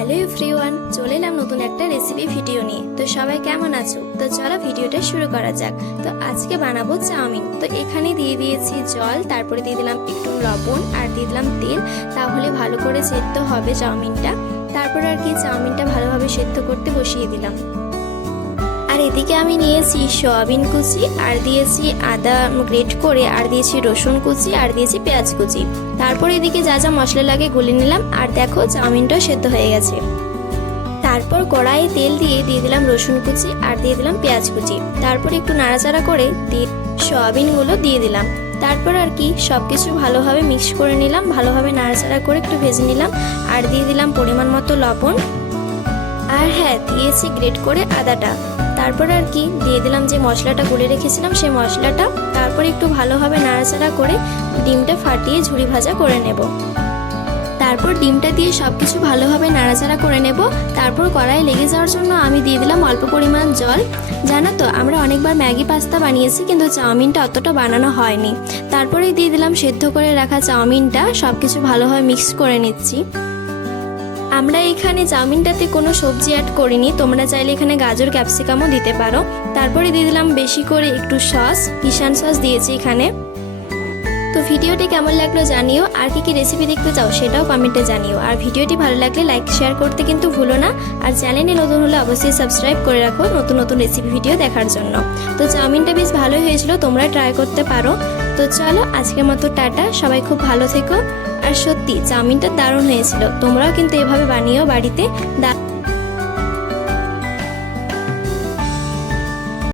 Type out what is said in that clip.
Hello everyone, চলে এলাম নতুন একটা রেসিপি ভিডিও নিয়ে। তো সবাই কেমন আছো? তো চলো ভিডিওটা শুরু করা যাক। তো আজকে বানাবো চাউমিন। তো এখানে দিয়ে দিয়েছি জল, তারপরে দিয়ে দিলাম একটু লবণ আর দিয়ে দিলাম তেল। তাহলে ভালো করে সেদ্ধ হবে চাউমিনটা। তারপর আর কি চাউমিনটা ভালোভাবে সেদ্ধ করতে বসিয়ে দিলাম। আর এদিকে আমি নিয়েছি সয়াবিন কুচি, আর দিয়েছি আদা গ্রেট করে, আর দিয়েছি রসুন কুচি, আর দিয়েছি পেঁয়াজ কুচি। তারপর এদিকে যা যা মশলা লাগে গুলে নিলাম। আর দেখো চাউমিনটা সেদ্ধ হয়ে গেছে। তারপর কড়াইয়ে তেল দিয়ে দিলাম রসুন কুচি, আর দিয়ে দিলাম পেঁয়াজ কুচি। তারপর একটু নাড়াচাড়া করে সয়াবিনগুলো দিয়ে দিলাম। তারপর আর কি সবকিছু ভালোভাবে মিক্স করে নিলাম, ভালোভাবে নাড়াচাড়া করে একটু ভেজে নিলাম। আর দিয়ে দিলাম পরিমাণ মতো লবণ, আর হ্যাঁ দিয়েছি গ্রেট করে আদাটা। তারপর আর কি দিয়ে দিলাম যে মশলাটা গুলে রেখেছিলাম সেই মশলাটা। তারপর একটু ভালোভাবে নাড়াচাড়া করে ডিমটা ফাটিয়ে ঝুরি ভাজা করে নেব। তারপর ডিমটা দিয়ে সবকিছু ভালোভাবে নাড়াচাড়া করে নেব। তারপর কড়াই লেগে যাওয়ার জন্য আমি দিয়ে দিলাম অল্প পরিমাণ জল। জানো তো আমরা অনেকবার ম্যাগি পাস্তা বানিয়েছি, কিন্তু চাউমিনটা অতটা বানানো হয়নি। তারপরে দিয়ে দিলাম সেদ্ধ করে রাখা চাউমিনটা। সবকিছু ভালোভাবে মিক্স করে নিচ্ছি। আমরা এখানে চাউমিনটাতে কোনো সবজি অ্যাড করিনি, তোমরা চাইলে এখানে গাজর ক্যাপসিকামও দিতে পারো। তারপরে দিয়ে দিলাম বেশি করে একটু সস, কিষান সস দিয়েছি এখানে। তো ভিডিওটি কেমন লাগলো জানিও, আর কি রেসিপি দেখতে চাও সেটাও কমেন্টে জানিও। আর ভিডিওটি ভালো লাগলে লাইক শেয়ার করতে কিন্তু ভুলো না। আর চ্যানেলে নতুন হলে অবশ্যই সাবস্ক্রাইব করে রাখো নতুন নতুন রেসিপি ভিডিও দেখার জন্য। তো চাউমিনটা বেশ ভালোই হয়েছিল, তোমরা ট্রাই করতে পারো। তো চলো আজকের মতো টাটা, সবাই খুব ভালো থেকো। আর সত্যি চাউমিনটা দারুণ হয়েছিল, তোমরাও কিন্তু এভাবে বানিয়েও বাড়িতে।